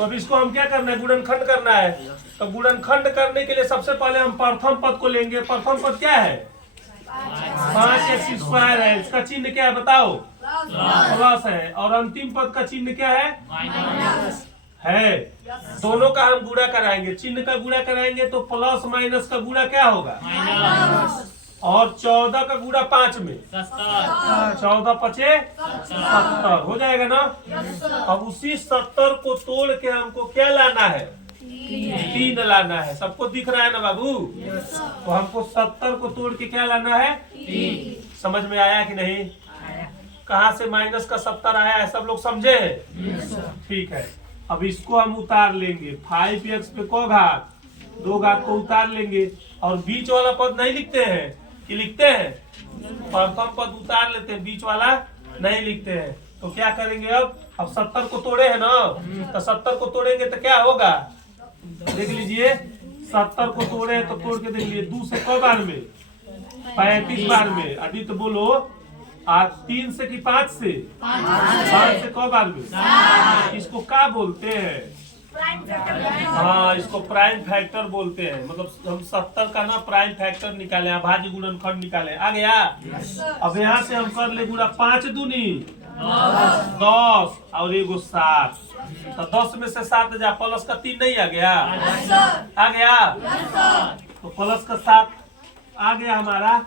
तो अब इसको हम क्या करना है, गुणनखंड करना है। तो गुणनखंड करने के लिए सबसे पहले हम प्रथम पद को लेंगे। प्रथम पद क्या है, 5x² है। इसका चिन्ह क्या है बताओ, प्लस है। और अंतिम पद का चिन्ह क्या है, माइनस है। दोनों का हम गुणा कराएंगे, चिन्ह का गुणा कराएंगे तो प्लस माइनस का गुणा क्या होगा, माइनस। और 14 का गुणा 5 में 14 पचे 70 हो जाएगा ना। अब उसी 70 को तोड़ के हमको क्या लाना है, 3 लाना है। सबको दिख रहा है ना बाबू। तो हमको 70 को तोड़ के क्या लाना है, 3। समझ में आया कि नहीं, कहाँ से माइनस का 70 आया है, सब लोग समझे। ठीक है, अब इसको हम उतार लेंगे। 5x पे को घात 2 घात को उतार लेंगे। और बीच वाला पद नहीं लिखते हैं कि लिखते हैं, प्रथम पद उतार लेते हैं, बीच वाला नहीं लिखते हैं। तो क्या करेंगे, अब 70 को तोड़े हैं ना, तो 70 को तोड़ेंगे तो क्या होगा, देख लीजिए। 70 को तोड़े तो तोड़ के देख लीजिए, 2 से क बार में, 35 बार में। आदित्य बोलो, 3 से कि 5 से, 5 से क बार में। इसको क्या बोलते हैं, हाँ, इसको प्राइम फैक्टर बोलते हैं। मतलब हम 70 का ना प्राइम फैक्टर निकाले, अभाज्य गुणनखंड निकाले। आ गया। अब यहाँ से हम कर ले गुणा 5 दूनी 10 और एगो 7। तो 10 में से 7 जा, प्लस का 3 नहीं आ गया, आ गया। तो प्लस का 7 आ गया हमारा।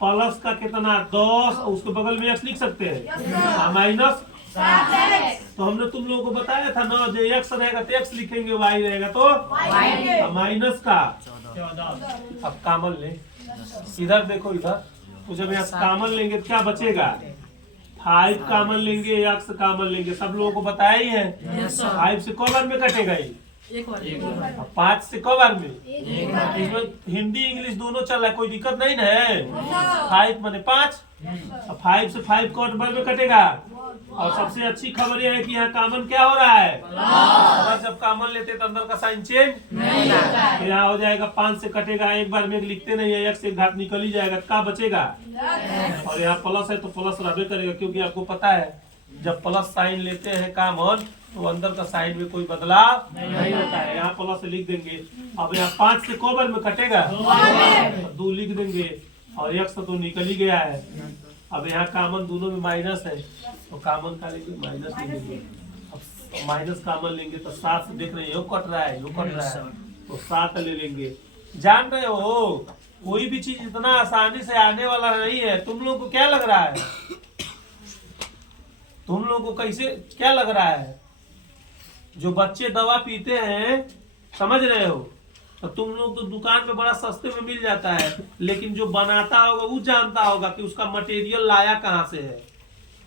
प्लस का कितना 10, और उसके बगल में x लिख सकते हैं, माइनस। तो हमने तुम लोगों को बताया था ना, जो x रहेगा तो x लिखेंगे, y रहेगा तो माइनस का 14। अब कॉमन ले, इधर देखो, इधर तो जब यहाँ कॉमन लेंगे तो क्या बचेगा, 5 कॉमन लेंगे, x कॉमन लेंगे। सब लोगों को बताया ही है। 5 से क बार में कटेगा ये, 5 से क बार में। इसमें हिंदी इंग्लिश दोनों चल रहा है, कोई दिक्कत नहीं ना है। 5 माने 5, 5 से 5 कट बार में कटेगा। और सबसे अच्छी खबर यह है कि यहाँ कॉमन क्या हो रहा है, अगर जब कॉमन लेते तो अंदर का साइन चेंज नहीं होता है। यहाँ हो जाएगा 5 से कटेगा, एक बार में लिखते नहीं है, x एक घात निकल ही जाएगा, क्या बचेगा। और यहाँ प्लस है तो प्लस रहबे करेगा, क्योंकि आपको पता है जब प्लस साइन लेते हैं कॉमन तो अंदर का साइन में कोई बदलाव नहीं होता है। यहाँ प्लस लिख देंगे। अब यहाँ 5 से क बार में कटेगा, 2 लिख देंगे। और x तो निकल ही गया है। अब यहाँ कॉमन दोनों में माइनस है, तो कॉमन का लेंगे, माइनस लेंगे। अब माइनस कॉमन लेंगे तो 7 से देख रहे हैं, यो कट रहा है, यो कट रहा है, तो 7 ले लेंगे। जान रहे हो, कोई भी चीज इतना आसानी से आने वाला नहीं है। तुम लोगों को क्या लग रहा है, तुम लोगों को कैसे क्या लग रहा है, जो बच्चे दवा पीते हैं, समझ रहे हो, तो तुम लोग तो दुकान में बड़ा सस्ते में मिल जाता है, लेकिन जो बनाता होगा वो जानता होगा कि उसका मटेरियल लाया कहाँ से है।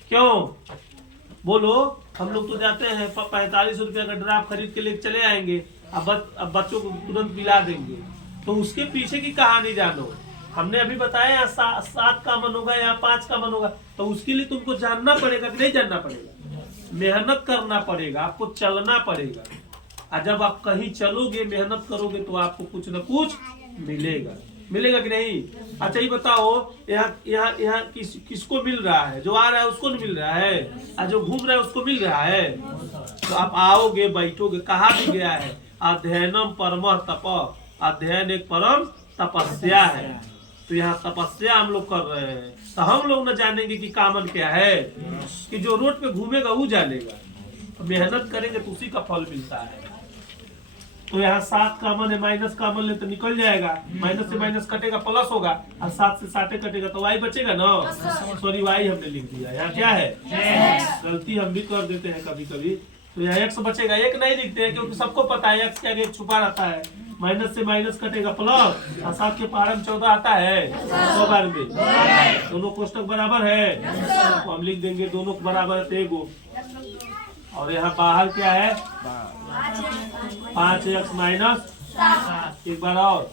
क्यों बोलो, हम लोग तो जाते हैं 45 रुपया का ड्राफ्ट खरीद के लेके चले आएंगे, अब बच्चों को तुरंत पिला देंगे। तो उसके पीछे की कहानी जानो। हमने अभी बताया यहाँ 7 का मन होगा, यहाँ 5 का मन होगा, तो उसके लिए तुमको जानना पड़ेगा कि नहीं जानना पड़ेगा, मेहनत करना पड़ेगा, आपको चलना पड़ेगा। और जब आप कहीं चलोगे, मेहनत करोगे, तो आपको कुछ न कुछ मिलेगा, मिलेगा कि नहीं। अच्छा ये बताओ, यहाँ किसको मिल रहा है, जो आ रहा है उसको नहीं मिल रहा है, और जो घूम रहा है उसको मिल रहा है। तो आप आओगे, बैठोगे, कहा भी गया है, अध्ययनम परमः तप, अध्ययन एक परम तपस्या है। तो यहाँ तपस्या हम लोग कर रहे हैं, तो हम लोग न जानेंगे कि कामन क्या है, कि जो रोड पे घूमेगा वो जानेगा। तो मेहनत करेंगे तो उसी का फल मिलता है। तो यहाँ 7 कॉमन है, माइनस कॉमन ले तो निकल जाएगा, माइनस से माइनस कटेगा प्लस होगा, और 7 से 7 कटेगा तो y बचेगा ना। सॉरी y हमने लिख दिया, यहाँ क्या है, गलती हम भी कर देते हैं कभी कभी। तो यहाँ x बचेगा, एक नहीं लिखते हैं क्योंकि सबको पता है x क्या एक छुपा रहता है। माइनस से माइनस कटेगा प्लस, और 7 के पार में 14 आता है 100 बार में, दोनों कोष्टक बराबर है, तो हम लिख देंगे दोनों बराबर है एगो। और यहाँ बाहर क्या है, 5x माइनस, एक बार और